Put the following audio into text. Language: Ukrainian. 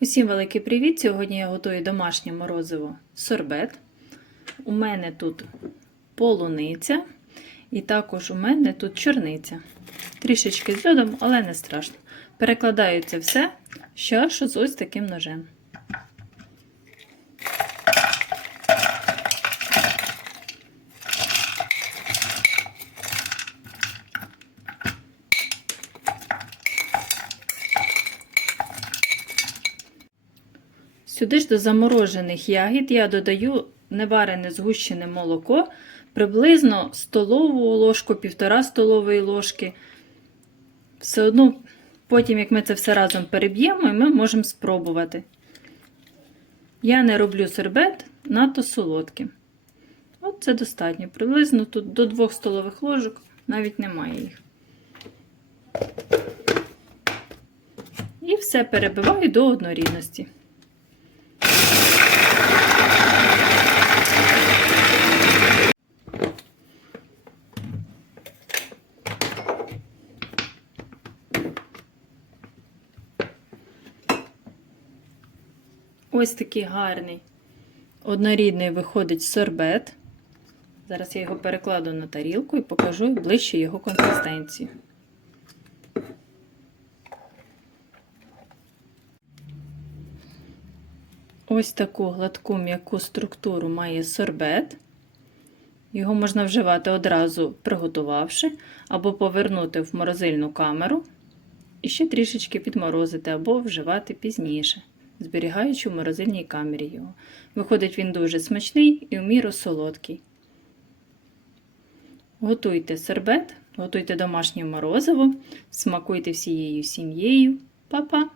Усім великий привіт! Сьогодні я готую домашнє морозиво сорбет. У мене тут полуниця, і також у мене тут чорниця. Трішечки з льодом, але не страшно. Перекладаю це все ще з ось таким ножем. Сюди ж до заморожених ягід я додаю неварене згущене молоко, приблизно столову ложку, півтора столової ложки. Все одно, потім, як ми це все разом переб'ємо, ми можемо спробувати. Я не роблю сербет надто солодким. От це достатньо. Приблизно тут до 2 столових ложок, навіть немає їх. І все перебиваю до однорідності. Ось такий гарний однорідний виходить сорбет. Зараз я його перекладу на тарілку і покажу ближче його консистенцію. Ось таку гладку м'яку структуру має сорбет. Його можна вживати одразу приготувавши, або повернути в морозильну камеру і ще трішечки підморозити, або вживати пізніше, зберігаючи в морозильній камері його. Виходить, він дуже смачний і в міру солодкий. Готуйте сербет, готуйте домашнє морозиво, смакуйте всією сім'єю. Па-па!